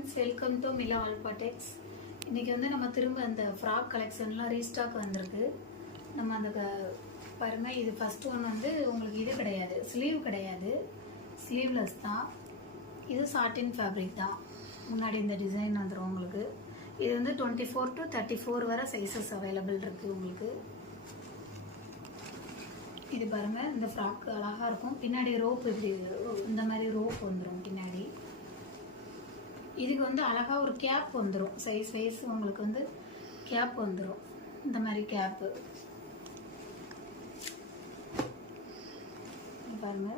Friends, welcome to மிலா ஆல்பாடெக்ஸ். இன்றைக்கி வந்து நம்ம திரும்ப அந்த ஃப்ராக் கலெக்ஷன்லாம் ரீஸ்டாக் வந்திருக்கு. நம்ம அந்த பாருங்கள், இது ஃபஸ்ட் ஒன் வந்து உங்களுக்கு இது கிடையாது, ஸ்லீவ் கிடையாது, ஸ்லீவ்லெஸ் தான். இது சாட்டின் ஃபேப்ரிக் தான். முன்னாடி இந்த டிசைன் வந்துடும் உங்களுக்கு. இது வந்து 24 to 34 வரை சைஸஸ் அவைலபிள் இருக்குது உங்களுக்கு. இது பாருங்கள், இந்த ஃப்ராக் அழகாக இருக்கும். பின்னாடி ரோப் இப்படி இந்த மாதிரி ரோப் வந்துடும் பின்னாடி. இதுக்கு வந்து அழகாக ஒரு கேப் வந்துடும், சைஸ் வைஸ் உங்களுக்கு வந்து கேப் வந்துடும். இந்த மாதிரி கேப்பு பாருங்க.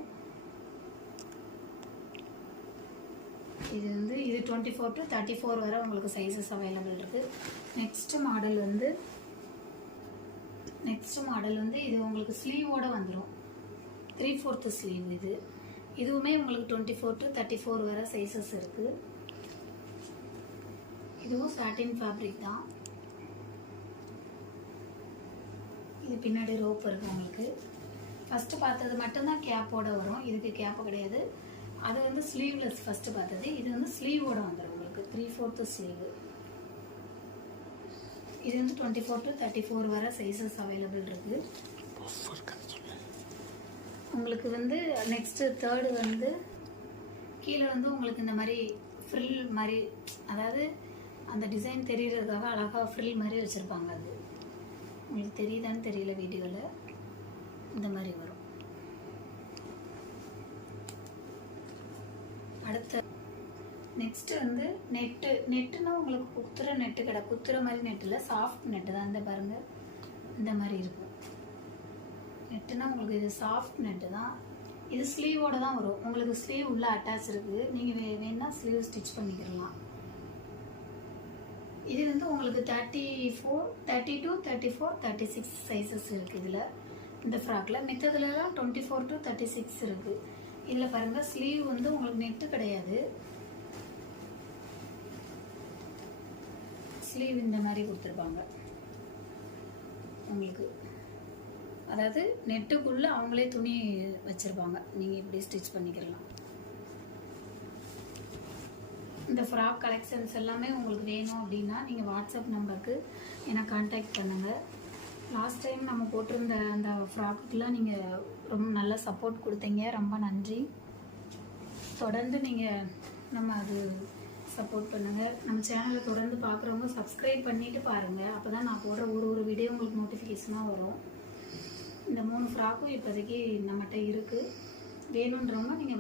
இது வந்து இது 24 to 34 வரை உங்களுக்கு சைஸஸ் அவைலபிள் இருக்குது. நெக்ஸ்ட் மாடல் வந்து இது உங்களுக்கு ஸ்லீவோடு வந்துடும். 3/4 ஸ்லீவ். இதுவுமே உங்களுக்கு 24 to 34 வரை சைஸஸ் இருக்குது. இதுவும் சாட்டின் ஃபேப்ரிக் தான். இது பின்னாடி ரோப் இருக்குது உங்களுக்கு. ஃபஸ்ட்டு பார்த்தது மட்டும்தான் கேப்போட வரும், இதுக்கு கேப்பு கிடையாது. அது வந்து ஸ்லீவ்லெஸ் ஃபஸ்ட்டு பார்த்தது. இது வந்து ஸ்லீவோட வந்துடும் உங்களுக்கு. 3/4 ஸ்லீவு. இது வந்து 24 to 34 வரை சைஸஸ் அவைலபிள் இருக்குது உங்களுக்கு. வந்து நெக்ஸ்ட்டு தேர்டு வந்து கீழே வந்து உங்களுக்கு இந்த மாதிரி ஃப்ரில் மாதிரி, அதாவது அந்த டிசைன் தெரிகிறதுக்காக அழகாக ஃப்ரில் மாதிரி வச்சுருப்பாங்க. அது உங்களுக்கு தெரியுதான்னு தெரியல வீடியோவில். இந்த மாதிரி வரும். அடுத்த நெக்ஸ்ட்டு வந்து நெட்டுன்னா உங்களுக்கு குத்துற நெட்டு குத்துற மாதிரி நெட்டு இல்லை, சாஃப்ட் நெட்டு தான். இந்த பாருங்கள், இந்த மாதிரி இருக்கும். நெட்டுனா உங்களுக்கு இது சாஃப்ட் நெட்டு தான். இது ஸ்லீவோடு தான் வரும் உங்களுக்கு. ஸ்லீவ் உள்ள அட்டாச் இருக்குது. நீங்கள் வேணுன்னா ஸ்லீவ் ஸ்டிச் பண்ணிக்கிறலாம். இது வந்து உங்களுக்கு 34, 32, 34, 36 சைஸஸ் இருக்குது இதில். இந்த ஃப்ராக்கில் மித்ததுலலாம் 24 to 36 இருக்குது. இதில் பாருங்கள், ஸ்லீவ் வந்து உங்களுக்கு நெட்டு கிடையாது. ஸ்லீவ் இந்த மாதிரி கொடுத்துருப்பாங்க உங்களுக்கு. அதாவது நெட்டுக்குள்ளே அவங்களே துணி வச்சுருப்பாங்க, நீங்கள் இப்படி ஸ்டிச் பண்ணிக்கிறலாம். இந்த ஃப்ராக் கலெக்ஷன்ஸ் எல்லாமே உங்களுக்கு வேணும் அப்படின்னா நீங்கள் வாட்ஸ்அப் நம்பருக்கு என்னை கான்டாக்ட் பண்ணுங்கள். லாஸ்ட் டைம் நம்ம போட்டிருந்த அந்த ஃப்ராக்குக்கெலாம் நீங்கள் ரொம்ப நல்ல சப்போர்ட் கொடுத்தீங்க, ரொம்ப நன்றி. தொடர்ந்து நீங்கள் நம்ம அது சப்போர்ட் பண்ணுங்கள். நம்ம சேனலை தொடர்ந்து பார்க்குறவங்க சப்ஸ்கிரைப் பண்ணிவிட்டு பாருங்கள். அப்போ தான் நான் போடுற ஒரு வீடியோ உங்களுக்கு நோட்டிஃபிகேஷனாக வரும். இந்த 3 ஃப்ராக்கும் இப்போதைக்கு நம்மகிட்ட இருக்குது. வேணுன்றவங்க நீங்கள்